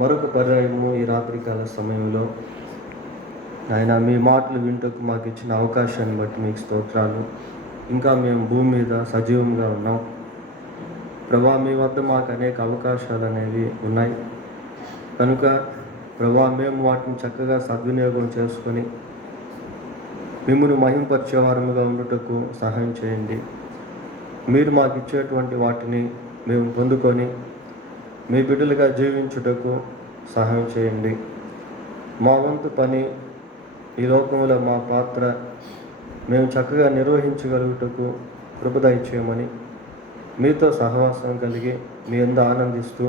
మరొక పర్యాయము ఈ రాత్రికాల సమయంలో ఆయన మీ మాటలు వింటకు మాకు ఇచ్చిన అవకాశాన్ని బట్టి మీకు స్తోత్రాలు. ఇంకా మేము భూమి మీద సజీవంగా ఉన్నాం ప్రభా. మీ వద్ద మాకు అనేక అవకాశాలు అనేవి ఉన్నాయి కనుక ప్రభా, మేము వాటిని చక్కగా సద్వినియోగం చేసుకొని మిమ్మల్ని మహింపరిచేవారముగా ఉండుటకు సహాయం చేయండి. మీరు మాకు ఇచ్చేటువంటి వాటిని మేము పొందుకొని మీ బిడ్డలుగా జీవించుటకు సహాయం చేయండి. మా వంతు పని ఈ లోకంలో మా పాత్ర మేము చక్కగా నిర్వహించగలుగుటకు కృప దయచేయమని మీతో సహవాసం కలిగి మీ యందు ఆనందిస్తూ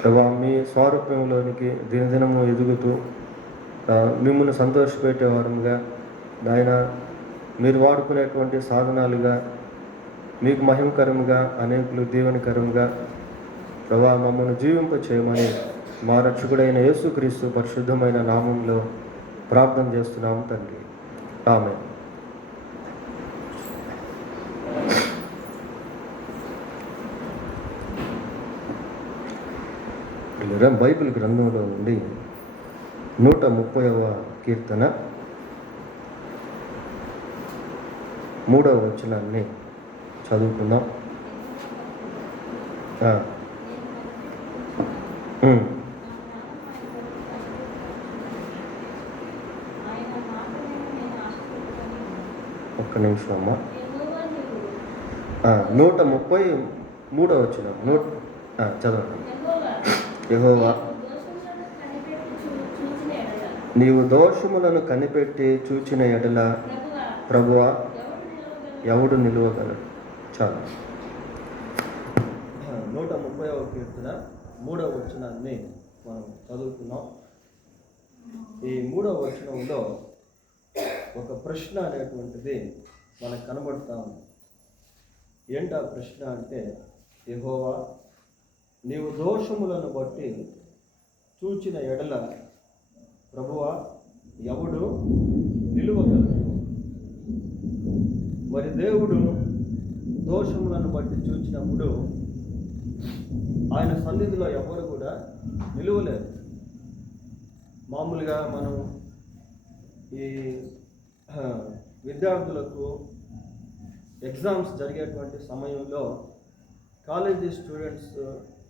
ప్రభా, మీ స్వారూప్యంలోనికి దినదినము ఎదుగుతూ మిమ్మల్ని సంతోషపెట్టేవారముగా ఆయన మీరు వాడుకునేటువంటి సాధనాలుగా మీకు మహిమకరముగా అనేకులు దీవెనకరముగా ప్రభా మమ్మల్ని జీవింప చేయమని మా రక్షకుడైన యేసుక్రీస్తు పరిశుద్ధమైన నామంలో ప్రార్థన చేస్తున్నాము తండ్రి. ఆమేన్. బైబిల్ గ్రంథంలో నుండి 130వ కీర్తన 3వ వచనాన్ని చదువుకుందాం. ఒక్క నిమిషం అమ్మా. 133వ వచనం చదవండి. యెహోవా నీవు దోషములను కనిపెట్టి చూచిన ఎడల ప్రభువా ఎవడు నిలువగలడు. చాలు. 130వ కీర్తన 3వ వచనాన్ని మనం చదువుతున్నాం. ఈ 3వ వచనంలో ఒక ప్రశ్న అనేటువంటిది మనకు కనబడుతూ ఉంది. ఏంటి ఆ ప్రశ్న అంటే, యెహోవా నీవు దోషములను బట్టి చూచిన ఎడల ప్రభువా ఎవడు నిలువగలడు. మరి దేవుడు దోషములను బట్టి చూచినప్పుడు ఆయన సన్నిధిలో ఎవరు కూడా నిలువలేరు. మామూలుగా మనం ఈ విద్యార్థులకు ఎగ్జామ్స్ జరిగేటువంటి సమయంలో, కాలేజీ స్టూడెంట్స్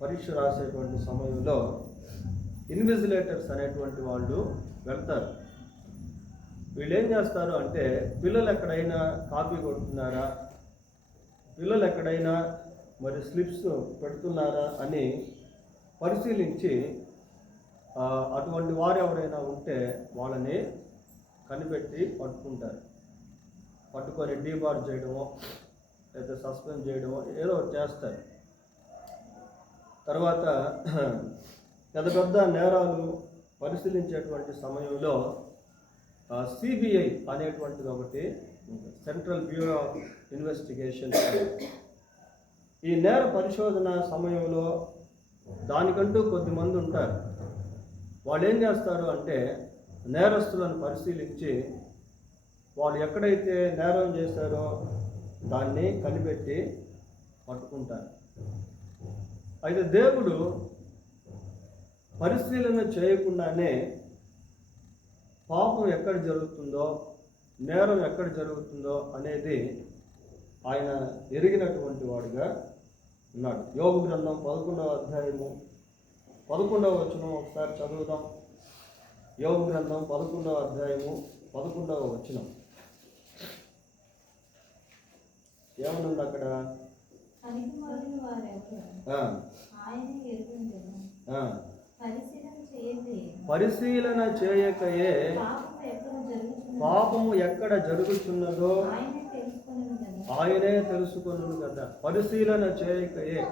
పరీక్ష రాసేటువంటి సమయంలో ఇన్విజిలేటర్స్ అనేటువంటి వాళ్ళు వెళ్తారు. వీళ్ళు ఏం చేస్తారు అంటే, పిల్లలు ఎక్కడైనా కాపీ కొడుతున్నారా, పిల్లలు ఎక్కడైనా మరి స్లిప్స్ పెడుతున్నారా అని పరిశీలించి అటువంటి వారు ఎవరైనా ఉంటే వాళ్ళని కనిపెట్టి పట్టుకుంటారు. పట్టుకొని డీబార్ చేయడమో లేదా సస్పెండ్ చేయడమో ఏదో చేస్తారు. తర్వాత పెద్ద పెద్ద నేరాలు పరిశీలించేటువంటి సమయంలో సిబిఐ అనేటువంటిది ఒకటి, సెంట్రల్ బ్యూరో ఆఫ్ ఇన్వెస్టిగేషన్. ఈ నేర పరిశోధన సమయంలో దానికంటూ కొద్దిమంది ఉంటారు. వాళ్ళు ఏం చేస్తారు అంటే, నేరస్తులను పరిశీలించి వాళ్ళు ఎక్కడైతే నేరం చేశారో దాన్ని కనిపెట్టి పట్టుకుంటారు. అయితే దేవుడు పరిశీలన చేయకుండానే పాపం ఎక్కడ జరుగుతుందో, నేరం ఎక్కడ జరుగుతుందో అనేది ఆయన ఎరిగినటువంటి వాడుగా ఉన్నాడు. యోబు గ్రంథం 11వ అధ్యాయము 11వ వచనం ఒకసారి చదువుదాం. యోబు గ్రంథం 11వ అధ్యాయము 11వ వచనం ఏమనుంది అక్కడ? పరిశీలన చేయకయే పాపము ఎక్కడ జరుగుతున్నదో ఆయనే తెలుసుకొనును కదా. పరిశీలన చేయకయే.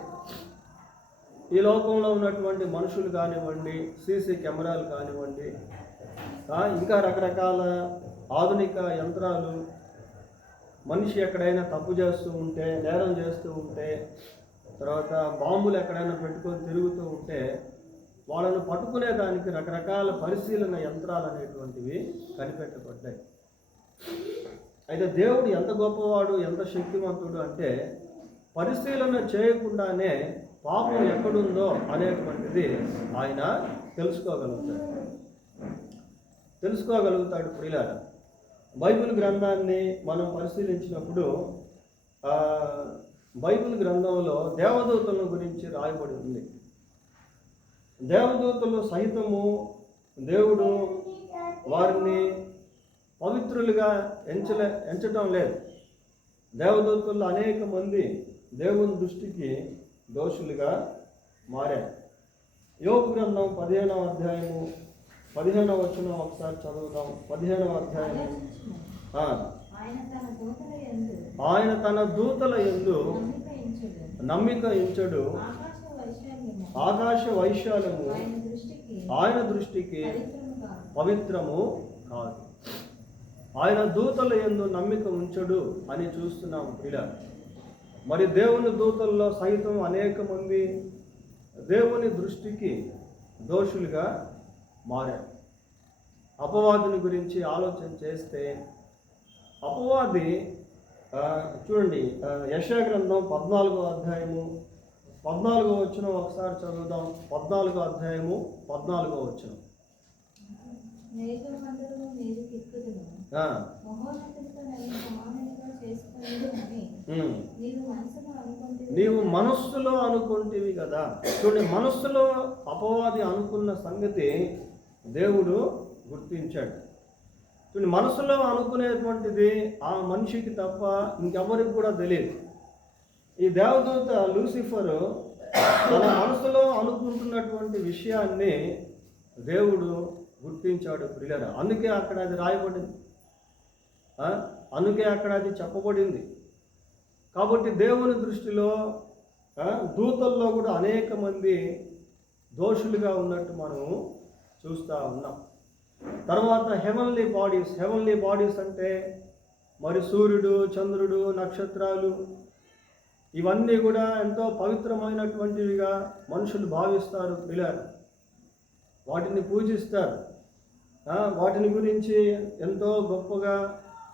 ఈ లోకంలో ఉన్నటువంటి మనుషులు కానివ్వండి, సీసీ కెమెరాలు కానివ్వండి, ఇంకా రకరకాల ఆధునిక యంత్రాలు, మనిషి ఎక్కడైనా తప్పు చేస్తూ ఉంటే, నేరం చేస్తూ ఉంటే, తర్వాత బాంబులు ఎక్కడైనా పెట్టుకొని తిరుగుతూ ఉంటే వాళ్ళను పట్టుకునేదానికి రకరకాల పరిశీలన యంత్రాలు అనేటువంటివి కనిపెట్టబడ్డాయి. అయితే దేవుడు ఎంత గొప్పవాడు, ఎంత శక్తివంతుడు అంటే, పరిశీలన చేయకుండానే పాపం ఎక్కడుందో అనేటువంటిది ఆయన తెలుసుకోగలుగుతాడు ప్రియులారా. బైబిల్ గ్రంథాన్ని మనం పరిశీలించినప్పుడు బైబిల్ గ్రంథంలో దేవదూతల గురించి రాయబడి ఉంది. దేవదూతలు సహితము దేవుడు వారిని పవిత్రులుగా ఎంచటం లేదు. దేవదూతలు అనేక మంది దేవుని దృష్టికి దోషులుగా మారారు. యోబు గ్రంథం 15వ అధ్యాయము 15వ వచనం ఒకసారి చదువుతాం. 15వ అధ్యాయము. ఆయన తన దూతల యందు నమ్మిక ఇంచడు, ఆకాశ వైశాల్యము ఆయన దృష్టికి పవిత్రము కాదు. ఆయన దూతల యందు నమ్మిక ఉంచడు అని చూస్తున్నాం ఇలా. మరి దేవుని దూతల్లో సైతం అనేక మంది దేవుని దృష్టికి దోషులుగా మారారు. అపవాదిని గురించి ఆలోచన చేస్తే అపవాది చూడండి, యెషయా గ్రంథం 14వ అధ్యాయము 14వ వచనం ఒకసారి చదువుదాం. 14వ అధ్యాయము 14వ వచనం. నీవు మనస్సులో అనుకుంటేవి కదా. చూడండి, మనస్సులో అపవాది అనుకున్న సంగతి దేవుడు గుర్తించాడు. చూడండి, మనసులో అనుకునేటువంటిది ఆ మనిషికి తప్ప ఇంకెవరికి కూడా తెలియదు. ఈ దేవదూత లూసిఫర్ తన మనసులో అనుకుంటున్నటువంటి విషయాన్ని దేవుడు గుర్తించాడు ప్రియులారా. అందుకే అక్కడ అది రాయబడింది, అందుకే అక్కడ అది చెప్పబడింది. కాబట్టి దేవుని దృష్టిలో దూతల్లో కూడా అనేక మంది దోషులుగా ఉన్నట్టు మనం చూస్తూ ఉన్నాం. తర్వాత హెవెన్లీ బాడీస్ అంటే మరి సూర్యుడు, చంద్రుడు, నక్షత్రాలు ఇవన్నీ కూడా ఎంతో పవిత్రమైనటువంటివిగా మనుషులు భావిస్తారు పిల్లలు. వాటిని పూజిస్తారు, వాటిని గురించి ఎంతో గొప్పగా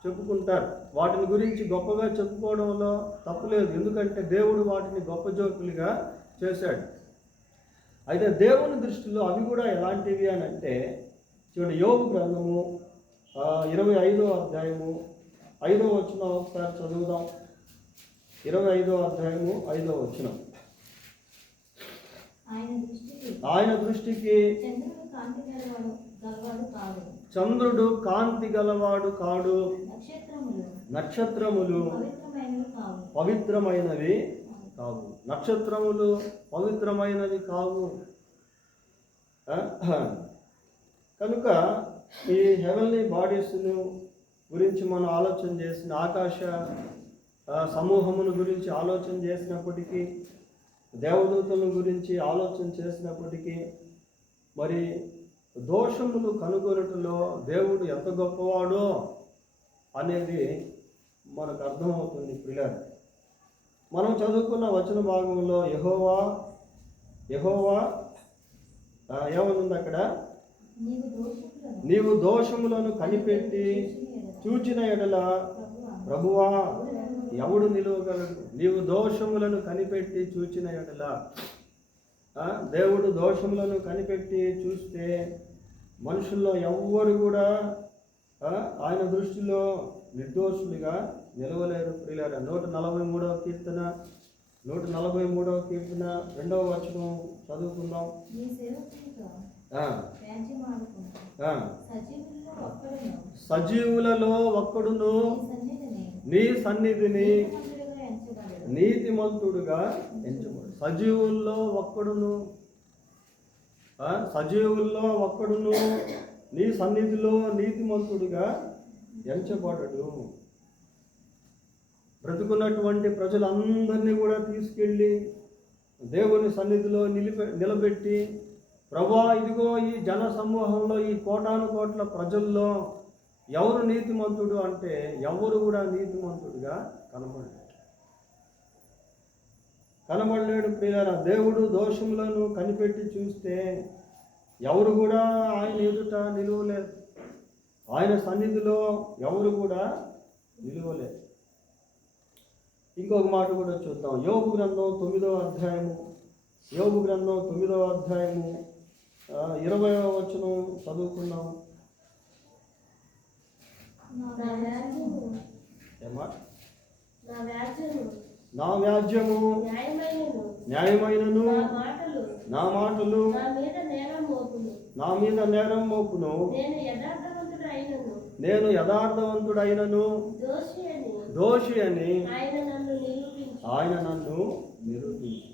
చెప్పుకుంటారు. వాటిని గురించి గొప్పగా చెప్పుకోవడంలో తప్పులేదు, ఎందుకంటే దేవుడు వాటిని గొప్ప జోకులుగా చేశాడు. అయితే దేవుని దృష్టిలో అవి కూడా ఎలాంటివి అని అంటే, చూడండి, యోబు గ్రంథము 25వ అధ్యాయము 5వ వచనం ఒకసారి చదువుదాం. 25వ అధ్యాయము 5వ వచనం. ఆయన దృష్టికి చంద్రుడు కాంతి గలవాడు కాడు, నక్షత్రములు పవిత్రమైనవి కావు. నక్షత్రములు పవిత్రమైనవి కావు. కనుక ఈ హెవెన్లీ బాడీస్ను గురించి మనం ఆలోచన చేసిన, ఆకాశ సమూహమును గురించి ఆలోచన చేసినప్పటికీ, దేవదూతల గురించి ఆలోచన చేసినప్పటికీ, మరి దోషములు కనుగొనటంలో దేవుడు ఎంత గొప్పవాడో అనేది మనకు అర్థమవుతుంది పిల్లలు. మనం చదువుకున్న వచన భాగంలో యెహోవా ఏమనుంది అక్కడ? నీవు దోషములను కనిపెట్టి చూచిన ఎడల ప్రభువా ఎవడు నిలువగలడు? నీవు దోషములను కనిపెట్టి చూచిన ఎడల, దేవుడు దోషములను కనిపెట్టి చూస్తే మనుషుల్లో ఎవ్వరు కూడా ఆయన దృష్టిలో నిర్దోషులుగా నిలవలేరు ప్రియులారా. 143వ కీర్తన 2వ వచనం చదువుకుందాం. సజీవులలో ఒక్కడును నీ సన్నిధిని నీతిమంతుడుగా ఎంచబడు. సజీవుల్లో ఒక్కడును నీ సన్నిధిలో నీతిమంతుడుగా ఎంచబడడు. బ్రతుకున్నటువంటి ప్రజలందరినీ కూడా తీసుకెళ్ళి దేవుని సన్నిధిలో నిలబెట్టి, ప్రభువా ఇదిగో ఈ జన సమూహంలో, ఈ కోటాను కోట్ల ప్రజల్లో ఎవరు నీతిమంతుడు అంటే ఎవరు కూడా నీతిమంతుడుగా కనబడలేడు ప్రియులారా. దేవుడు దోషములను కనిపెట్టి చూస్తే ఎవరు కూడా ఆయన ఎదుట నిలువలేదు. ఆయన సన్నిధిలో ఎవరు కూడా నిలువలేదు. ఇంకొక మాట కూడా చూద్దాం. యోబు గ్రంథం 9వ అధ్యాయము యోబు గ్రంథం 9వ అధ్యాయము 20వ వచనం చదువుకున్నాం. నా వ్యాజ్యము న్యాయమైనను, నా మాటలు నా మీద నేరం మోపును. నేను యథార్థవంతుడైనను దోషి అని ఆయన నన్ను నిరూపించు.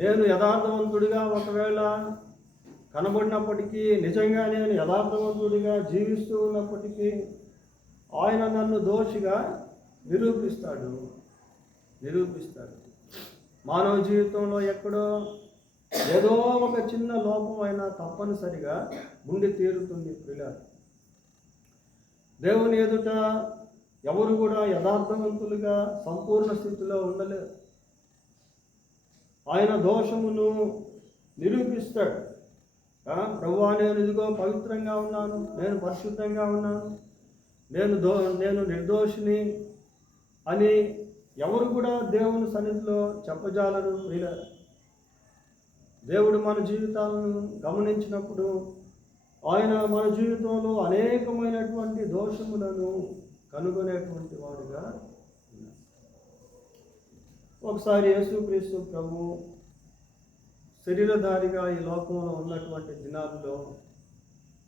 నేను యథార్థవంతుడిగా ఒకవేళ కనబడినప్పటికీ, నిజంగా నేను యథార్థవంతుడిగా జీవిస్తూ ఉన్నప్పటికీ ఆయన నన్ను దోషిగా నిరూపిస్తాడు. మానవ జీవితంలో ఎక్కడో ఏదో ఒక చిన్న లోపం అయినా తప్పనిసరిగా ఉండి తీరుతుంది. ప్రియులారా, దేవుని ఎదుట ఎవరు కూడా యథార్థవంతులుగా సంపూర్ణ స్థితిలో ఉండలేరు. ఆయన దోషమును నిరూపిస్తాడు. ప్రభువా, నేను ఇదిగో పవిత్రంగా ఉన్నాను, నేను పరిశుద్ధంగా ఉన్నాను, నేను నిర్దోషిని అని ఎవరు కూడా దేవుని సన్నిధిలో చెప్పజాలరు. దేవుడు మన జీవితాలను గమనించినప్పుడు ఆయన మన జీవితంలో అనేకమైనటువంటి దోషములను కనుగొనేటువంటి వాడుగా ఉన్నాడు. ఒకసారి యేసుక్రీస్తు ప్రభు శరీరధారిగా ఈ లోకంలో ఉన్నటువంటి దినాల్లో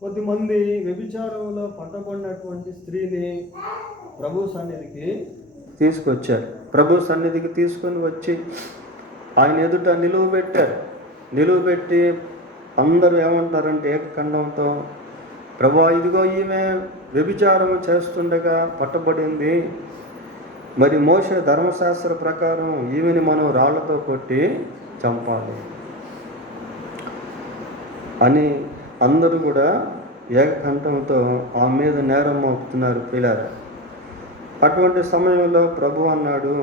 కొద్దిమంది వ్యభిచారంలో పట్టబడినటువంటి స్త్రీని ప్రభు సన్నిధికి తీసుకొచ్చారు. ప్రభు సన్నిధికి తీసుకొని వచ్చి ఆయన ఎదుట నిలువబెట్టి అందరూ ఏమంటారంటే ఏకఖండంతో, ప్రభువా, ఇదిగో ఈమె వ్యభిచారం చేస్తుండగా పట్టబడింది, మరి మోషే ధర్మశాస్త్ర ప్రకారం ఈమెని మనం రాళ్లతో కొట్టి చంపాలి అని అందరూ కూడా ఏకకంఠంతో ఆమె మీద నేరం మోపుతున్నారు. పిల్లలు, అటువంటి సమయంలో ప్రభు అన్నాడు,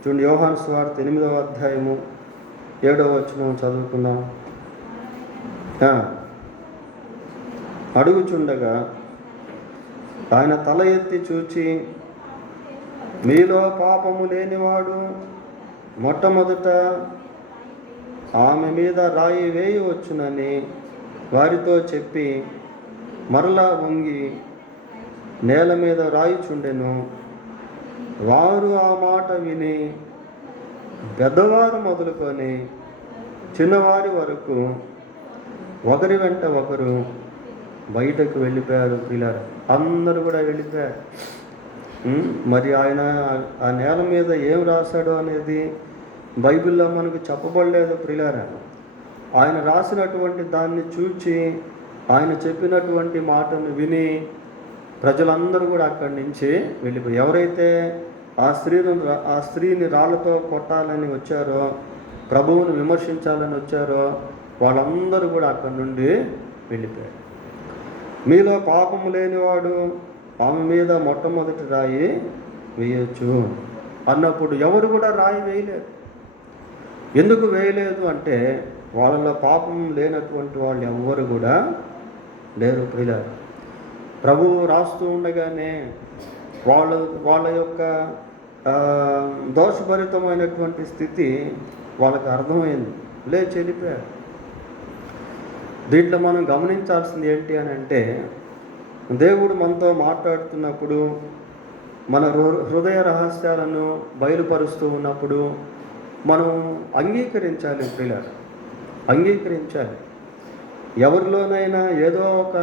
చూడండి, యోహాను సువార్త 8వ అధ్యాయము 7వ వచనం చదువుకుందాం. అడుగుచుండగా ఆయన తల ఎత్తి చూచి, మీలో పాపము లేనివాడు మొట్టమొదట ఆమె మీద రాయి వేయవచ్చునని వారితో చెప్పి మరలా వంగి నేల మీద రాయిచుండెను. వారు ఆ మాట విని పెద్దవారు మొదలుకొని చిన్నవారి వరకు ఒకరి వెంట ఒకరు బయటకు వెళ్ళిపోయారు. పిల్లలు అందరూ కూడా వెళ్ళిపోయారు. మరి ఆయన ఆ నేల మీద ఏం రాశాడు అనేది బైబిల్లో మనకు చెప్పబడలేదు. ప్రియులారా, ఆయన రాసినటువంటి దాన్ని చూచి ఆయన చెప్పినటువంటి మాటను విని ప్రజలందరూ కూడా అక్కడి నుంచి వెళ్ళిపోయి, ఎవరైతే ఆ స్త్రీని రాళ్లతో కొట్టాలని వచ్చారో, ప్రభువును విమర్శించాలని వచ్చారో, వాళ్ళందరూ కూడా అక్కడి నుండి వెళ్ళిపోయారు. మీలో పాపము లేనివాడు ఆమె మీద మొట్టమొదటి రాయి వేయచ్చు అన్నప్పుడు ఎవరు కూడా రాయి వేయలేదు. ఎందుకు వేయలేదు అంటే వాళ్ళలో పాపం లేనటువంటి వాళ్ళు ఎవ్వరు కూడా లేరు. ప్రియులారా, ప్రభువు రాస్తూ ఉండగానే వాళ్ళ యొక్క దోషభరితమైనటువంటి స్థితి వాళ్ళకి అర్థమైంది, లేచి వెళ్ళిపోయారు. దీంట్లో మనం గమనించాల్సింది ఏంటి అని అంటే, దేవుడు మనతో మాట్లాడుతున్నప్పుడు, మన హృదయ రహస్యాలను బయలుపరుస్తూ ఉన్నప్పుడు మనం అంగీకరించాలి. ప్రియులారా, అంగీకరించాలి. ఎవరిలోనైనా ఏదో ఒక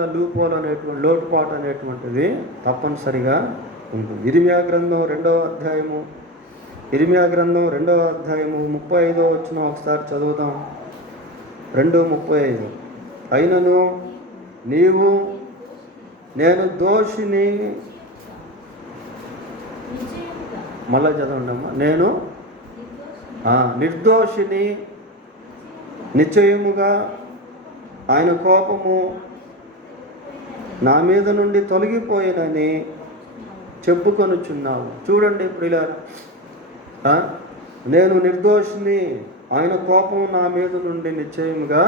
లోటుపాటు అనేటువంటిది తప్పనిసరిగా ఉంటుంది. ఇర్మియా గ్రంథం 2వ అధ్యాయము 35వ వచనం ఒకసారి చదువుదాం. 2:35. అయినను నీవు నేను దోషిని, మళ్ళా చదవండమ్మా, నేను నిర్దోషిని, నిశ్చయముగా ఆయన కోపము నా మీద నుండి తొలగిపోయినని చెప్పుకొనుచున్నావు. చూడండి ప్రియులారా, నేను నిర్దోషిని, ఆయన కోపం నా మీద నుండి నిశ్చయముగా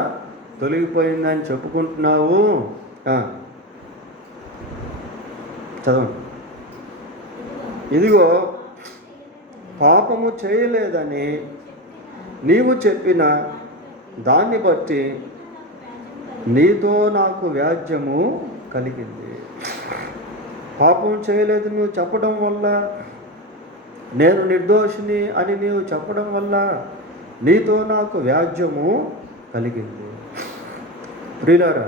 తొలగిపోయిందని చెప్పుకుంటున్నావు. చదవండి. ఇదిగో పాపము చేయలేదని నీవు చెప్పిన దాన్ని బట్టి నీతో నాకు వ్యాజ్యము కలిగింది. పాపం చేయలేదు నువ్వు చెప్పడం వల్ల, నేను నిర్దోషిని అని నీవు చెప్పడం వల్ల నీతో నాకు వ్యాజ్యము కలిగింది. ప్రియులారా,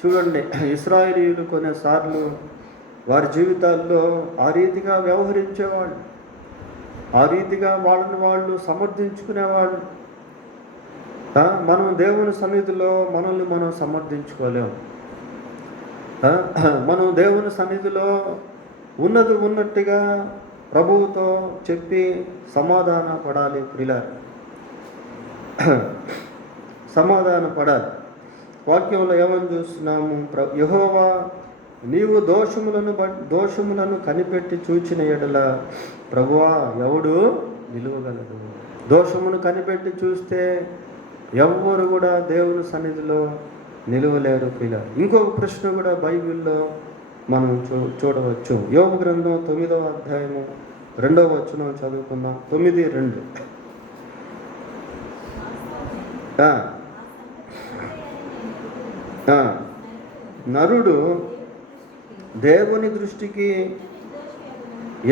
చూడండి, ఇశ్రాయేలీయులు కొన్నిసార్లు వారి జీవితాల్లో ఆ రీతిగా వ్యవహరించేవాళ్ళు, ఆ రీతిగా వాళ్ళని వాళ్ళు సమర్థించుకునేవాళ్ళు. మనం దేవుని సన్నిధిలో మనల్ని మనం సమర్థించుకోలేము. మనం దేవుని సన్నిధిలో ఉన్నది ఉన్నట్టుగా ప్రభువుతో చెప్పి సమాధాన పడాలి. ప్రియులారా, సమాధాన పడాలి. వాక్యంలో ఏమని చూస్తున్నాము? యెహోవా నీవు దోషములను కనిపెట్టి చూచిన ఎడల ప్రభువా ఎవడు నిలువగలడు? దోషమును కనిపెట్టి చూస్తే ఎవ్వరు కూడా దేవుని సన్నిధిలో నిలువలేరు. ప్రియులారా, ఇంకొక ప్రశ్న కూడా బైబిల్లో మనం చూడవచ్చు. యోబు గ్రంథం 9వ అధ్యాయము 2వ వచనం చదువుకుందాం. 9:2. నరుడు దేవుని దృష్టికి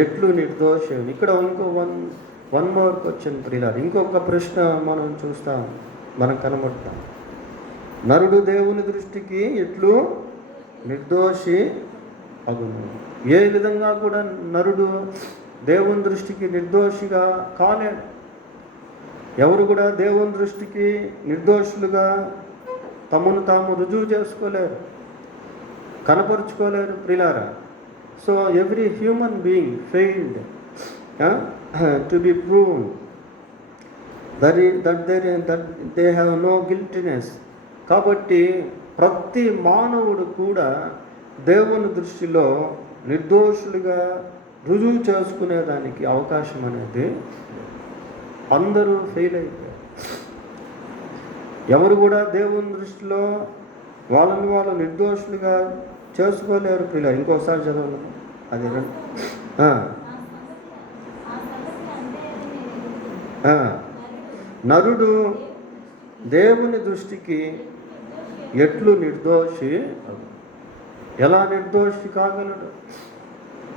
ఎట్లు నిర్దోషం. ఇక్కడ ఇంకో వన్ మోర్ క్వశ్చన్ ప్రియులారా, ఇంకొక ప్రశ్న మనం చూస్తాం, మనం కనబడతాం. నరుడు దేవుని దృష్టికి ఎట్లు నిర్దోషి అగును. ఏ విధంగా కూడా నరుడు దేవుని దృష్టికి నిర్దోషిగా కాలేడు. ఎవరు కూడా దేవుని దృష్టికి నిర్దోషులుగా తమను తాము రుజువు చేసుకోలేరు, కనపరుచుకోలేరు. ప్రియులారా, so every human being failed to be proved that they have no guiltiness. కాబట్టి ప్రతి మానవుడు కూడా దేవుని దృష్టిలో నిర్దోషులుగా రుజువు చేసుకునేదానికి అవకాశం అనేది అందరూ ఫెయిల్ అయిపోయారు. ఎవరు కూడా దేవుని దృష్టిలో వాళ్ళని వాళ్ళు నిర్దోషులుగా చేసుకోలేరు. పిల్ల ఇంకోసారి చదవాలి. అది నరుడు దేవుని దృష్టికి ఎట్లు నిర్దోషి, ఎలా నిర్దోషి కాగలడు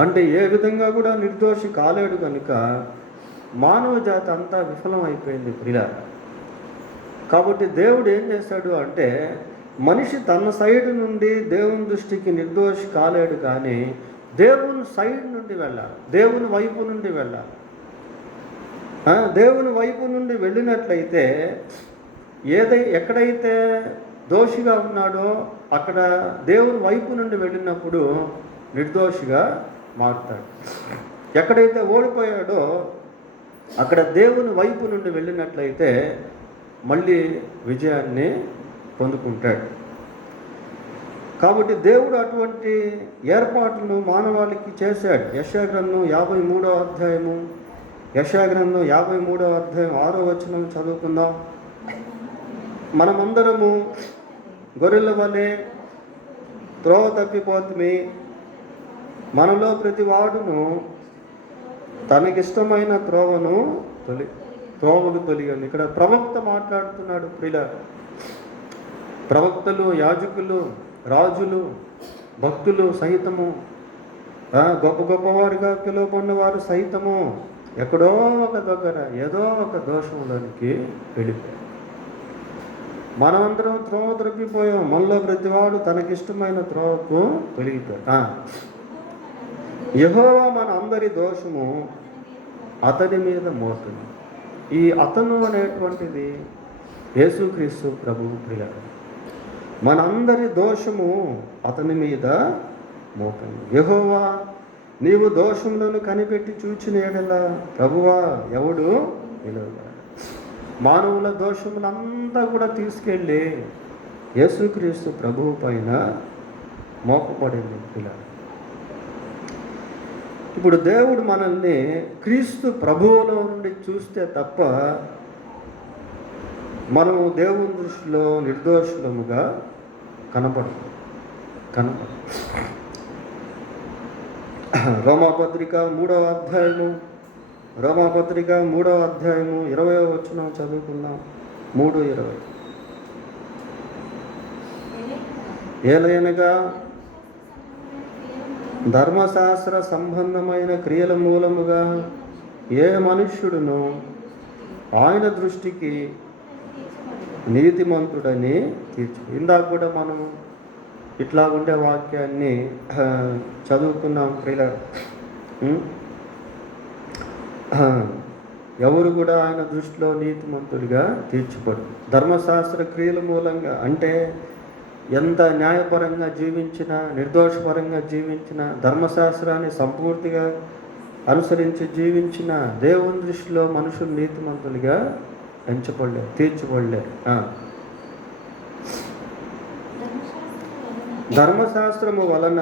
అంటే ఏ విధంగా కూడా నిర్దోషి కాలేడు. కనుక మానవ జాతి అంతా విఫలం అయిపోయింది ప్రియులారా. కాబట్టి దేవుడు ఏం చేశాడు అంటే, మనిషి తన సైడ్ నుండి దేవుని దృష్టికి నిర్దోషి కాలేడు, కానీ దేవుని సైడ్ నుండి వెళ్ళాలి, దేవుని వైపు నుండి వెళ్ళాలి. దేవుని వైపు నుండి వెళ్ళినట్లయితే ఎక్కడైతే దోషిగా ఉన్నాడో అక్కడ దేవుని వైపు నుండి వెళ్ళినప్పుడు నిర్దోషిగా మారుతాడు. ఎక్కడైతే ఓడిపోయాడో అక్కడ దేవుని వైపు నుండి వెళ్ళినట్లయితే మళ్ళీ విజయాన్ని పొందుకుంటాడు. కాబట్టి దేవుడు అటువంటి ఏర్పాట్లను మానవాళికి చేశాడు. యెషయా గ్రంథం 53వ అధ్యాయము, యెషయా గ్రంథం 53వ అధ్యాయం 6వ వచనం చదువుకుందాం. మనమందరము గొర్రెల వలె త్రోవ తప్పిపోతుమి, మనలో ప్రతి వాడును తనకిష్టమైన త్రోవను తొలిగండి. ఇక్కడ ప్రవక్త మాట్లాడుతున్నాడు ప్రియుల. ప్రవక్తలు, యాజకులు, రాజులు, భక్తులు సహితము, గొప్ప గొప్పవారిగా పిలువబడినవారు సైతము ఎక్కడో ఒక దగ్గర ఏదో ఒక దోషంలోనికి వెళ్ళిపోయారు. మనమందరం త్రోవ తప్పిపోయాం, మనలో ప్రతివాడు తనకిష్టమైన త్రోవకు తొలగిపోయాడు. యెహోవా మన అందరి దోషము అతని మీద మోపును. ఈ అతను అనేటువంటిది యేసుక్రీస్తు ప్రభువు ప్రియులారా. మనందరి దోషము అతని మీద మోపను. యెహోవా నీవు దోషములను కనిపెట్టి చూచిన ఎడల ప్రభువా ఎవడు నిలవగలడు? మానవుల దోషములంతా కూడా తీసుకెళ్ళి యేసుక్రీస్తు ప్రభువు పైన మోపబడింది పిల్లలు. ఇప్పుడు దేవుడు మనల్ని క్రీస్తు ప్రభువులో నుండి చూస్తే తప్ప మనము దేవుని దృష్టిలో నిర్దోషులముగా కనపడదు. రోమాపత్రిక 3వ అధ్యాయము రోమాపత్రిక 3వ అధ్యాయము 20వ వచనం చదువుకుందాం. 3:20. ఏలయనగా ధర్మశాస్త్ర సంబంధమైన క్రియల మూలముగా ఏ మనుష్యుడును ఆయన దృష్టికి నీతిమంతుడని తీర్చు. ఇందాక కూడా మనం ఇట్లా ఉండే వాక్యాన్ని చదువుకున్నాం ప్రియులారా. ఎవరు కూడా ఆయన దృష్టిలో నీతిమంతుడిగా తీర్చబడు. ధర్మశాస్త్ర క్రియల మూలంగా అంటే ఎంత న్యాయపరంగా జీవించినా, నిర్దోషపరంగా జీవించినా, ధర్మశాస్త్రాన్ని సంపూర్తిగా అనుసరించి జీవించిన దేవుని దృష్టిలో మనుషులు నీతిమంతులుగా ఎంచబడలేరు, తీర్చబడలేరు. ధర్మశాస్త్రము వలన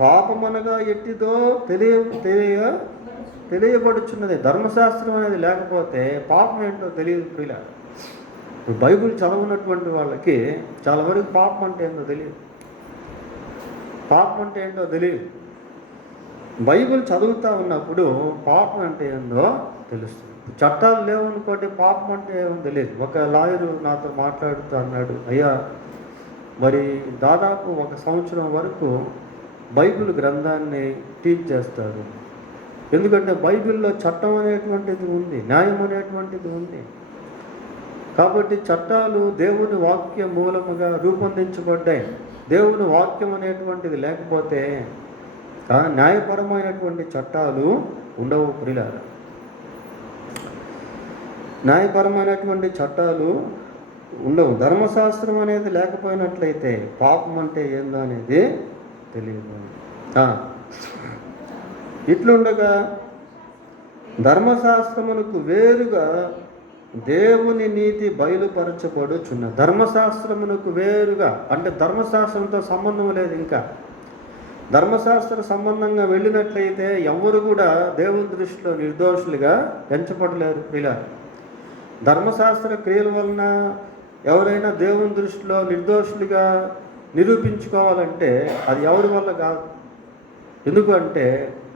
పాపమనగా ఎట్టిదో తెలియబడుచున్నది. ధర్మశాస్త్రం అనేది లేకపోతే పాపం ఏంటో తెలియదు ప్రియుల. బైబిల్ చదవనటువంటి వాళ్ళకి చాలా వరకు పాపం అంటే ఏంటో తెలియదు. బైబిల్ చదువుతూ ఉన్నప్పుడు పాపం అంటే ఏందో తెలుస్తుంది. చట్టాలు లేవనుకోండి, పాపం అంటే ఏమో తెలియదు. ఒక లాయరు నాతో మాట్లాడుతూ అన్నాడు, అయ్యా మరి దాదాపు 1 సంవత్సరం వరకు బైబిల్ గ్రంథాన్ని టీచ్ చేస్తారు. ఎందుకంటే బైబిల్లో చట్టం అనేటువంటిది ఉంది, న్యాయం అనేటువంటిది ఉంది. కాబట్టి చట్టాలు దేవుని వాక్య మూలముగా రూపొందించబడ్డాయి. దేవుని వాక్యం అనేటువంటిది లేకపోతే న్యాయపరమైనటువంటి చట్టాలు ఉండవు ప్రియులారా. న్యాయపరమైనటువంటి చట్టాలు ఉండవు. ధర్మశాస్త్రం అనేది లేకపోయినట్లయితే పాపం అంటే ఏందో అనేది తెలియదు. ఇట్లుండగా ధర్మశాస్త్రమునకు వేరుగా దేవుని నీతి బయలుపరచబడుచున్న. ధర్మశాస్త్రమునకు వేరుగా అంటే ధర్మశాస్త్రంతో సంబంధం లేదు. ఇంకా ధర్మశాస్త్ర సంబంధంగా వెళ్ళినట్లయితే ఎవరు కూడా దేవుని దృష్టిలో నిర్దోషులుగా ఎంచబడలేరు ఇలా. ధర్మశాస్త్ర క్రియల వలన ఎవరైనా దేవుని దృష్టిలో నిర్దోషులుగా నిరూపించుకోవాలంటే అది ఎవరి వల్ల కాదు. ఎందుకంటే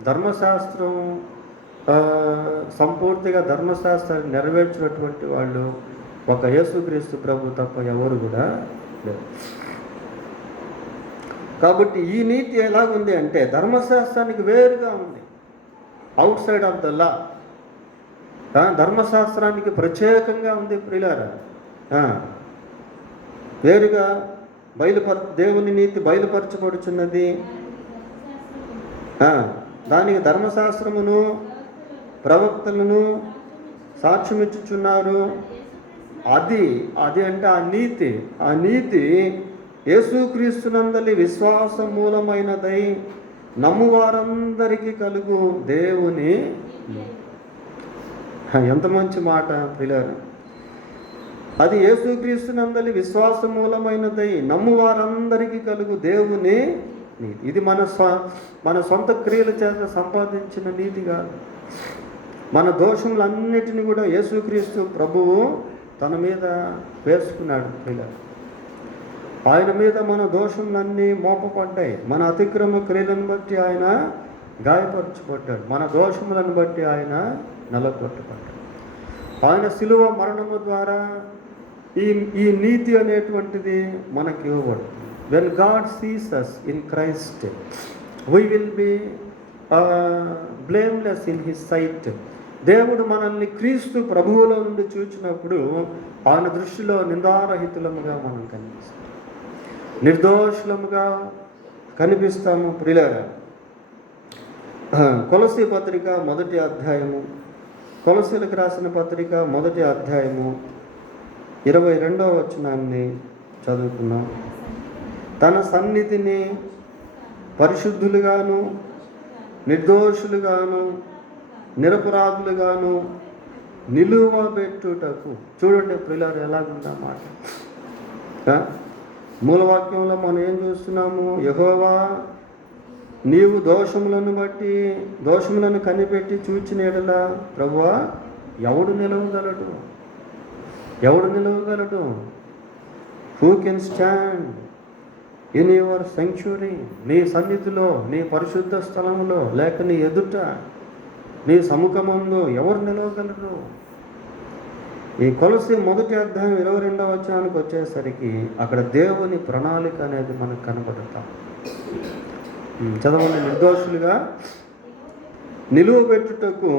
ధర్మశాస్త్రం సంపూర్తిగా ధర్మశాస్త్రాన్ని నెరవేర్చినటువంటి వాళ్ళు ఒక యేసుక్రీస్తు ప్రభు తప్ప ఎవరు కూడా లేరు. కాబట్టి ఈ నీతి ఎలాగుంది అంటే ధర్మశాస్త్రానికి వేరుగా ఉంది, outside of the law. ధర్మశాస్త్రానికి ప్రత్యేకంగా ఉంది ప్రియులారా. వేరుగా దేవుని నీతి బయలుపరచబడుచున్నది. దానికి ధర్మశాస్త్రమును ప్రవక్తలను సాక్ష్యమిచ్చుచున్నారు. అది అంటే ఆ నీతి యేసుక్రీస్తునందలి విశ్వాస మూలమైనదై నమ్మువారందరికీ కలుగు దేవుని. ఎంత మంచి మాట ప్రియులారా. అది యేసుక్రీస్తునందలి విశ్వాస మూలమైనదై నమ్మువారందరికీ కలుగు దేవుని నీతి. ఇది మన సొంత క్రియల చేత సంపాదించిన నీతి కాదు. మన దోషములన్నిటిని కూడా యేసుక్రీస్తు ప్రభువు తన మీద వేసుకున్నాడు ప్రియులారా. ఆయన మీద మన దోషములన్నీ మోపబడ్డాయి. మన అతిక్రమ క్రియలను బట్టి ఆయన గాయపరచబడ్డాడు. మన దోషములను బట్టి ఆయన నలగొట్టబడ్డాడు. ఆయన శిలువ మరణము ద్వారా ఈ నీతి అనేటువంటిది మనకి ఇవ్వబడుతుంది. When God sees us in Christ, we will be blameless in His sight. దేవుడు మనల్ని క్రీస్తు ప్రభువులో నుండి చూచినప్పుడు ఆయన దృష్టిలో నిందారహితులముగా మనం కనిపిస్తాం, నిర్దోషులముగా కనిపిస్తాము ప్రియులారా. కొలసీ పత్రిక 1వ అధ్యాయము, కొలసీలకు రాసిన పత్రిక 1వ అధ్యాయము 22వ వచనాన్ని చదువుకున్నాం. తన సన్నిధిని పరిశుద్ధులుగాను నిర్దోషులుగాను నిరపరాధులుగాను నిలువబెట్టుటకు. చూడండి ప్రియులారా ఎలాగుందా మాట. మూలవాక్యంలో మనం ఏం చూస్తున్నాము? యెహోవా నీవు దోషములను కనిపెట్టి చూచిన ఎడల ప్రభువా ఎవడు నిలవగలడు? Who can stand? In your century, నీ సన్నిధిలో, నీ పరిశుద్ధ స్థలములో, లేక నీ ఎదుట, నీ సముఖమందు ఎవరు నిలవగలరు? ఈ కొలసి 1వ అధ్యాయం 22వ వచనానికి వచ్చేసరికి అక్కడ దేవుని ప్రణాళిక అనేది మనకు కనబడతాం. చదవండి. నిర్దోషులుగా నిలువబెట్టుటకు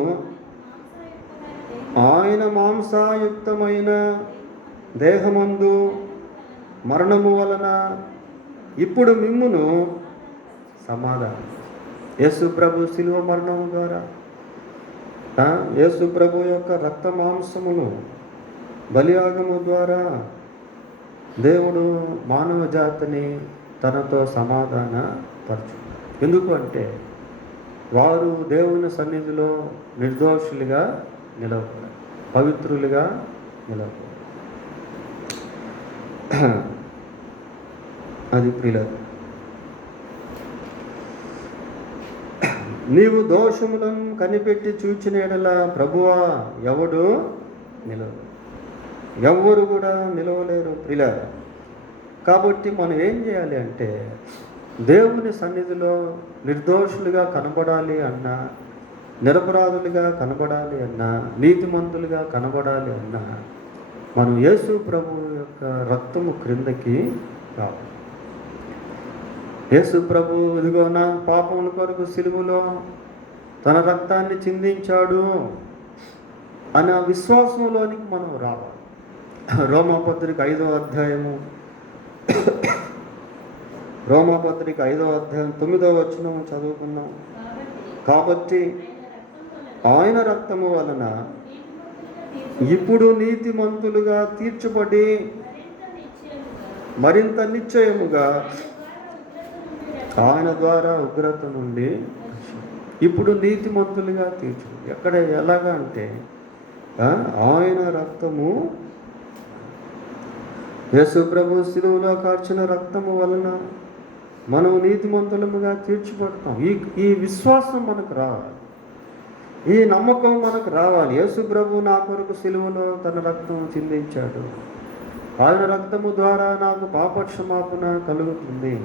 ఆయన మాంసాయుక్తమైన దేహమందు మరణము వలన ఇప్పుడు మిమ్మును సమాధానం. యేసు ప్రభు శిలువ మరణము ద్వారా, యేసు ప్రభు యొక్క రక్త మాంసమును బలియాగము ద్వారా దేవుడు మానవ జాతిని తనతో సమాధాన పరచు. ఎందుకు అంటే వారు దేవుని సన్నిధిలో నిర్దోషులుగా నిలవకూడదు, పవిత్రులుగా నిలవకూడదు. అది ప్రియులారా, నీవు దోషములను కనిపెట్టి చూచిన ఎడల ప్రభువా ఎవడు నిలవడు, ఎవరు కూడా నిలవలేరు ప్రియులారా. కాబట్టి మనం ఏం చేయాలి అంటే దేవుని సన్నిధిలో నిర్దోషులుగా కనబడాలి అన్నా, నిరపరాధులుగా కనబడాలి అన్నా, నీతిమంతులుగా కనబడాలి అన్నా మనం యేసు ప్రభు యొక్క రక్తము క్రిందకి రావాలి. యేసు ప్రభు ఇదిగో నా పాపముల కొరకు సిలువలో తన రక్తాన్ని చిందించాడు అనే విశ్వాసంలోనికి మనం రావాలి. రోమాపత్రిక 5వ అధ్యాయము 9వ వచనం చదువుకున్నాం. కాబట్టి ఆయన రక్తము వలన ఇప్పుడు నీతిమంతులుగా తీర్చబడి మరింత నిశ్చయముగా ఆయన ద్వారా ఉగ్రత నుండి ఇప్పుడు నీతిమంతులుగా తీర్చు. ఎక్కడ ఎలాగా అంటే ఆయన రక్తము, యేసు ప్రభు శిలువలో కార్చిన రక్తము వలన మనం నీతిమంతులముగా తీర్చిపడతాం. ఈ విశ్వాసం మనకు రావాలి, ఈ నమ్మకం మనకు రావాలి. యేసు ప్రభు నా కొరకు శిలువలో తన రక్తం చిందించాడు, ఆయన రక్తము ద్వారా నాకు పాపక్షమాపణ కలుగుతుంది,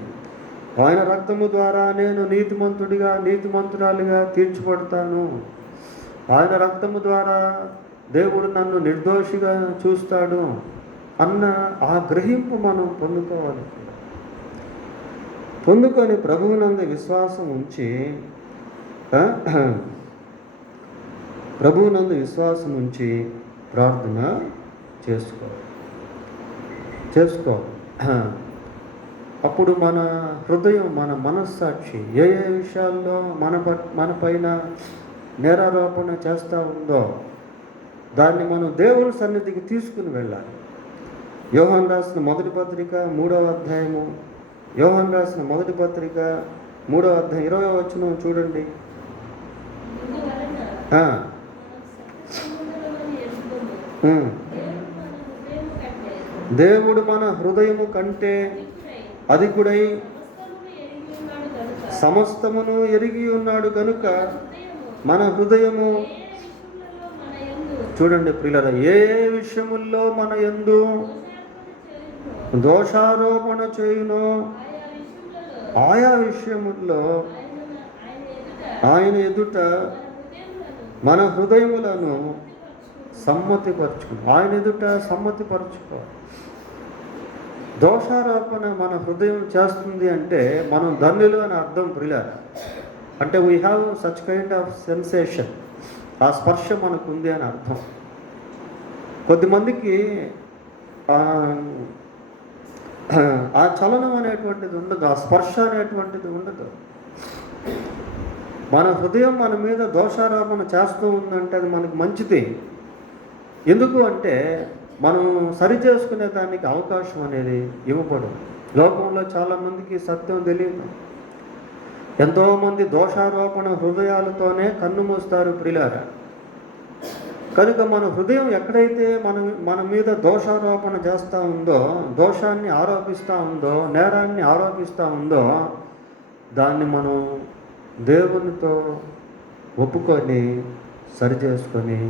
ఆయన రక్తము ద్వారా నేను నీతిమంతురాలిగా తీర్చిపడతాను, ఆయన రక్తము ద్వారా దేవుడు నన్ను నిర్దోషిగా చూస్తాడు అన్న ఆ గ్రహింపు మనం పొందుకోవాలి. పొందుకొని ప్రభువునందు విశ్వాసం ఉంచి ప్రార్థన చేసుకోవాలి. అప్పుడు మన హృదయం, మన మనస్సాక్షి ఏ విషయాల్లో మన పైన నేరారోపణ చేస్తూ ఉందో దాన్ని మనం దేవుని సన్నిధికి తీసుకుని వెళ్ళాలి. యోహాను రాసిన మొదటి పత్రిక 3వ అధ్యాయము, యోహాను రాసిన మొదటి పత్రిక 3వ అధ్యాయం 20వ వచనం చూడండి. దేవుడు మన హృదయము కంటే అధికుడై సమస్తమును ఎరిగి ఉన్నాడు కనుక మన హృదయము, చూడండి ప్రియులారా, ఏ విషయముల్లో మన యందు దోషారోపణ చేయునో ఆయా విషయముల్లో ఆయన ఎదుట మన హృదయములను ఆయన ఎదుట సమ్మతిపరచుకోవాలి. దోషారోపణ మన హృదయం చేస్తుంది అంటే మనం ధన్యులు అని అర్థం ప్రియులారా. అంటే we have such kind of sensation, ఆ స్పర్శ మనకు ఉంది అని అర్థం. కొద్దిమందికి ఆ చలనం అనేటువంటిది ఉండదు, ఆ స్పర్శ అనేటువంటిది ఉండదు. మన హృదయం మన మీద దోషారోపణ చేస్తూ ఉందంటే అది మనకు మంచిది. ఎందుకు అంటే మనం సరి చేసుకునే దానికి అవకాశం అనేది ఇవ్వబడదు. లోకంలో చాలామందికి సత్యం తెలియదు. ఎంతోమంది దోషారోపణ హృదయాలతోనే కన్ను మూస్తారు ప్రియులారా. కనుక మన హృదయం ఎక్కడైతే మన మీద దోషారోపణ చేస్తూ ఉందో, దోషాన్ని ఆరోపిస్తూ ఉందో, నేరాన్ని ఆరోపిస్తూ ఉందో దాన్ని మనం దేవునితో ఒప్పుకొని సరి చేసుకొని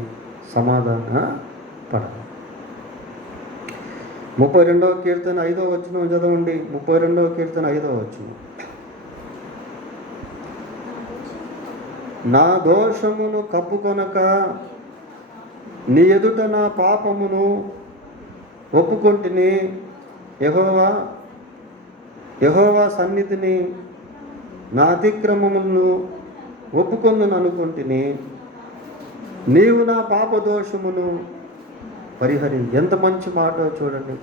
సమాధాన పడాలి. 32వ కీర్తన 5వ వచనం చదవండి. 32వ కీర్తన 5వ వచనం. నా దోషమును కప్పుకొనక నీ ఎదుట నా పాపమును ఒప్పుకొంటిని. యెహోవా సన్నిధిని నా అతిక్రమములను ఒప్పుకొందును అనుకుంటుని. నీవు నా పాప దోషమును ఎంత మంచి మాట చూడండి.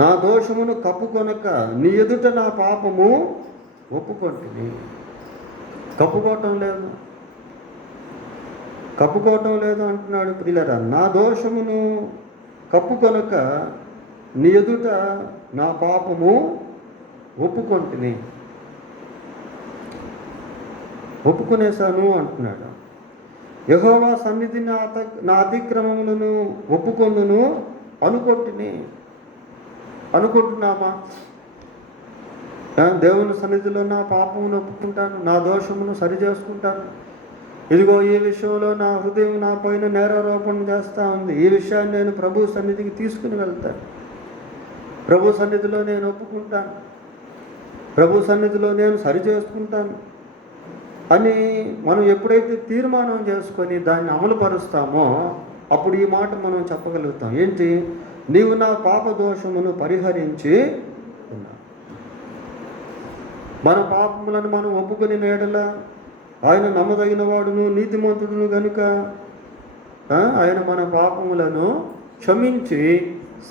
నా దోషమును కప్పుకొనక నీ ఎదుట నా పాపము ఒప్పుకొంటిని. కప్పుకోవటం లేదు అంటున్నాడు ప్రియులారా. నా దోషమును కప్పుకొనక నీ ఎదుట నా పాపము ఒప్పుకొంటిని. ఒప్పుకునేశాను అంటున్నాడు. యెహోవా సన్నిధిని నా అతిక్రమములను ఒప్పుకొందును అనుకుంటున్నామా? దేవుని సన్నిధిలో నా పాపమును ఒప్పుకుంటాను, నా దోషమును సరి చేసుకుంటాను. ఇదిగో ఈ విషయంలో నా హృదయం నా పైన నేరారోపణ చేస్తూ ఉంది. ఈ విషయాన్ని నేను ప్రభు సన్నిధికి తీసుకుని వెళ్తాను. ప్రభు సన్నిధిలో నేను ఒప్పుకుంటాను, ప్రభు సన్నిధిలో నేను సరి చేసుకుంటాను అని మనం ఎప్పుడైతే తీర్మానం చేసుకొని దాన్ని అమలుపరుస్తామో అప్పుడు ఈ మాట మనం చెప్పగలుగుతాం. ఏంటి? నీవు నా పాప దోషమును పరిహరించి ఉన్నావు. మన పాపములను మనం ఒప్పుకొని నేడల ఆయన నమ్మదగిన వాడును నీతిమంతుడును కనుక ఆయన మన పాపములను క్షమించి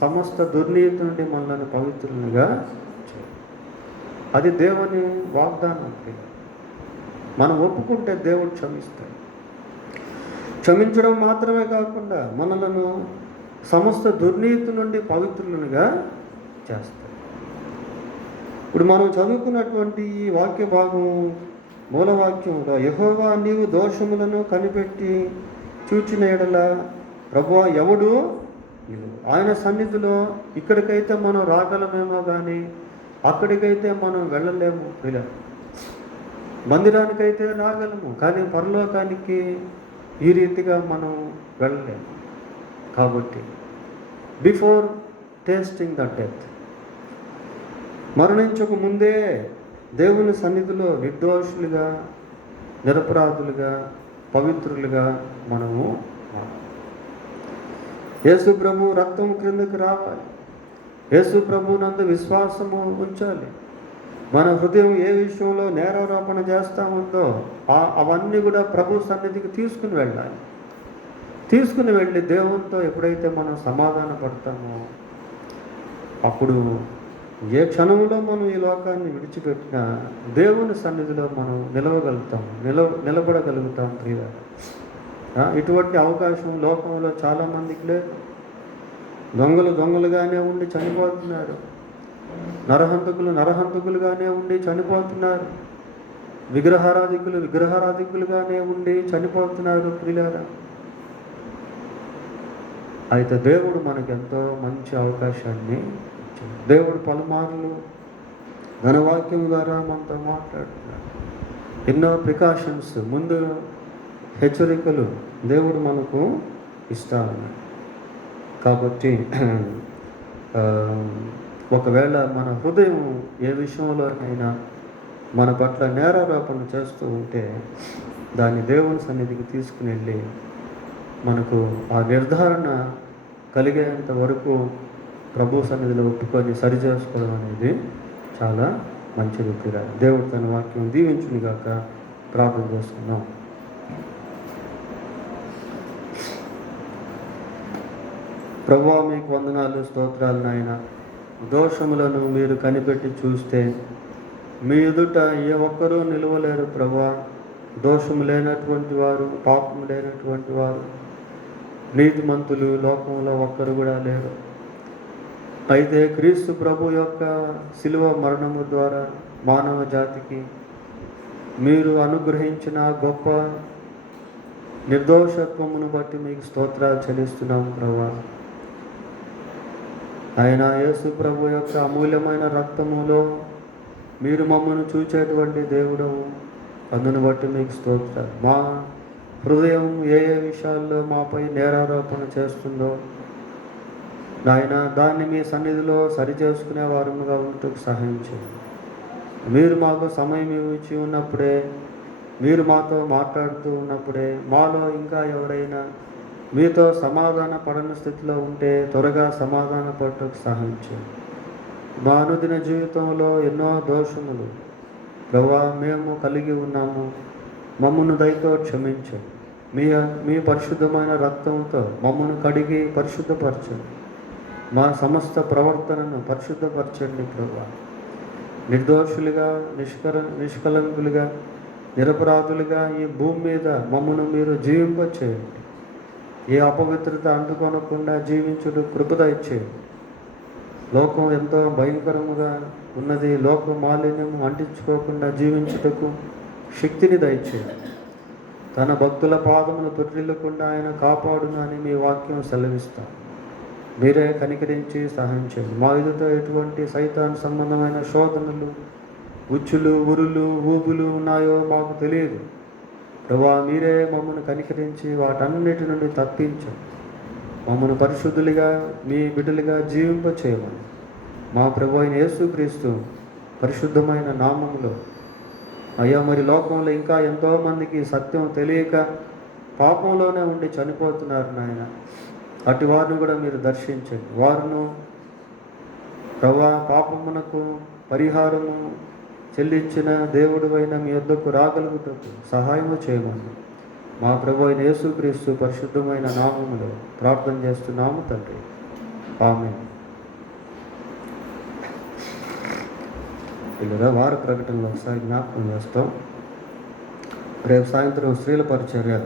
సమస్త దుర్నీతి నుండి మనల్ని పవిత్రులుగా చేయాలి. అది దేవుని వాగ్దానం. మనం ఒప్పుకుంటే దేవుడు క్షమిస్తాడు. క్షమించడం మాత్రమే కాకుండా మనలను సమస్త దుర్నీతి నుండి పవిత్రులుగా చేస్తాడు. ఇప్పుడు మనం చదువుకున్నటువంటి ఈ వాక్య భాగం మూలవాక్యంలో యెహోవా నీవు దోషములను కనిపెట్టి చూచిన ఎడల ప్రభువా ఎవడు ఆయన సన్నిధిలో ఇక్కడికైతే మనం రాగలమేమో కానీ అక్కడికైతే మనం వెళ్ళలేము. ఇలా మందిరానికైతే రాగలము కానీ పరలోకానికి ఈ రీతిగా మనం వెళ్ళలేము. కాబట్టి బిఫోర్ టేస్టింగ్ ద డెత్, మరణించక ముందే దేవుని సన్నిధిలో నిర్దోషులుగా, నిరపరాధులుగా, పవిత్రులుగా మనము యేసు ప్రభు రక్తం క్రిందకి రావాలి. యేసు ప్రభు నందు విశ్వాసము ఉంచాలి. మన హృదయం ఏ విషయంలో నేరారోపణ చేస్తూ ఉందో అవన్నీ కూడా ప్రభు సన్నిధికి తీసుకుని వెళ్ళాలి. తీసుకుని వెళ్ళి దేవునితో ఎప్పుడైతే మనం సమాధాన పడతామో అప్పుడు ఏ క్షణంలో మనం ఈ లోకాన్ని విడిచిపెట్టినా దేవుని సన్నిధిలో మనం నిలబడగలుగుతాం. ప్రియులారా, ఇటువంటి అవకాశం లోకంలో చాలామందికి లేదు. దొంగలుగానే ఉండి చనిపోతున్నారు. నరహంతకులుగానే ఉండి చనిపోతున్నారు. విగ్రహారాధికులుగానే ఉండి చనిపోతున్నారు. ప్రియులారా, అయితే దేవుడు మనకెంతో మంచి అవకాశాన్ని ఇచ్చాడు. దేవుడు పలుమార్లు ఘనవాక్యం ద్వారా మనతో మాట్లాడుతున్నాడు. ఎన్నో ప్రికాషన్స్, ముందు హెచ్చరికలు దేవుడు మనకు ఇస్తా ఉన్నాడు. కాబట్టి ఒకవేళ మన హృదయం ఏ విషయంలోనైనా మన పట్ల నేరారోపణ చేస్తూ ఉంటే దాన్ని దేవుని సన్నిధికి తీసుకుని వెళ్ళి మనకు ఆ నిర్ధారణ కలిగేంత వరకు ప్రభు సన్నిధిలో ఒప్పుకొని సరి చేసుకోవడం అనేది చాలా మంచిది. దేవుడు తన వాక్యం దీవించుని గాక. ప్రార్థన చేసుకుందాం. ప్రభువా, మీకు వందనాలు, స్తోత్రాలు నాయన. దోషములను మీరు కనిపెట్టి చూస్తే మీ ఎదుట ఏ ఒక్కరూ నిలవలేరు ప్రభువా. దోషము లేనటువంటి వారు, పాపము లేనటువంటి వారు, నీతిమంతులు లోకంలో ఒక్కరు కూడా లేరు. అయితే క్రీస్తు ప్రభు యొక్క శిలువ మరణము ద్వారా మానవ జాతికి మీరు అనుగ్రహించిన గొప్ప నిర్దోషత్వమును బట్టి మీకు స్తోత్రాలు చెల్లిస్తున్నాం ప్రభువా. ఆయన యేసు ప్రభు యొక్క అమూల్యమైన రక్తములో మీరు మమ్మల్ని చూచేటువంటి దేవుడు, అందును బట్టి మీకు స్తోత్రాలు. మా హృదయం ఏ విషయాల్లో మాపై నేరారోపణ చేస్తుందో నాయన దాన్ని మీ సన్నిధిలో సరిచేసుకునే వారముగా ఉంటూ సహాయం చేయండి. మీరు మాకు సమయం ఇచ్చి ఉన్నప్పుడే, మీరు మాతో మాట్లాడుతూ ఉన్నప్పుడే, మాలో ఇంకా ఎవరైనా మీతో సమాధాన పడని స్థితిలో ఉంటే త్వరగా సమాధాన పడటకు సహాయం చేయండి. మా అనుదిన జీవితంలో ఎన్నో దోషములు ప్రభువా మేము కలిగి ఉన్నాము. మమ్మను దయతో క్షమించండి. మీ పరిశుద్ధమైన రక్తంతో మమ్మను కడిగి పరిశుద్ధపరచండి. మా సమస్త ప్రవర్తనను పరిశుద్ధపరచండి ప్రభువా. నిర్దోషులుగా, నిష్కలంకులుగా, నిరపరాధులుగా ఈ భూమి మీద మమ్మను మీరు జీవింపచేయండి. ఏ అపవిత్రత అంటుకొనకుండా జీవించుడు కృప దయచేయండి. లోకం ఎంతో భయంకరముగా ఉన్నది. లోక మాలిన్యము అంటించుకోకుండా జీవించుటకు శక్తిని దయచేయండి. తన భక్తుల పాదమును తొట్టిల్లకుండా ఆయన కాపాడును అని మీ వాక్యం సెలవిస్తాం. మీరే కనికరించి సహాయం చేయండి. మా ఎదుట ఎటువంటి సైతాన్ సంబంధమైన శోధనలు, ఉచ్చులు, ఉరులు, ఊపులు ఉన్నాయో మాకు తెలియదు ప్రభువా. మీరే మమ్మల్ని కనికరించి వాటన్నిటి నుండి తప్పించండి. మమ్మల్ని పరిశుద్ధులుగా, మీ బిడ్డలుగా జీవింపచేయమని మా ప్రభు అయిన యేసుక్రీస్తు పరిశుద్ధమైన నామములో అయ్యా. మరి లోకంలో ఇంకా ఎంతోమందికి సత్యం తెలియక పాపంలోనే ఉండి చనిపోతున్నారు నాయన. అటు వారిని కూడా మీరు దర్శించండి. వారును ప్రభువా పాపమునకు పరిహారము చెల్లించిన దేవుడు అయిన మీ యొద్దకు రాగలుగుటకు సహాయము చేయమని మా ప్రభు అయిన యేసుక్రీస్తు పరిశుద్ధమైన నామములో ప్రార్థన చేస్తున్నాము తండ్రి. ఆమేన్. పిల్లరా, వార ప్రకటనలో ఒకసారి జ్ఞాపకం చేస్తాం. రేపు సాయంత్రం స్త్రీల పరిచర్య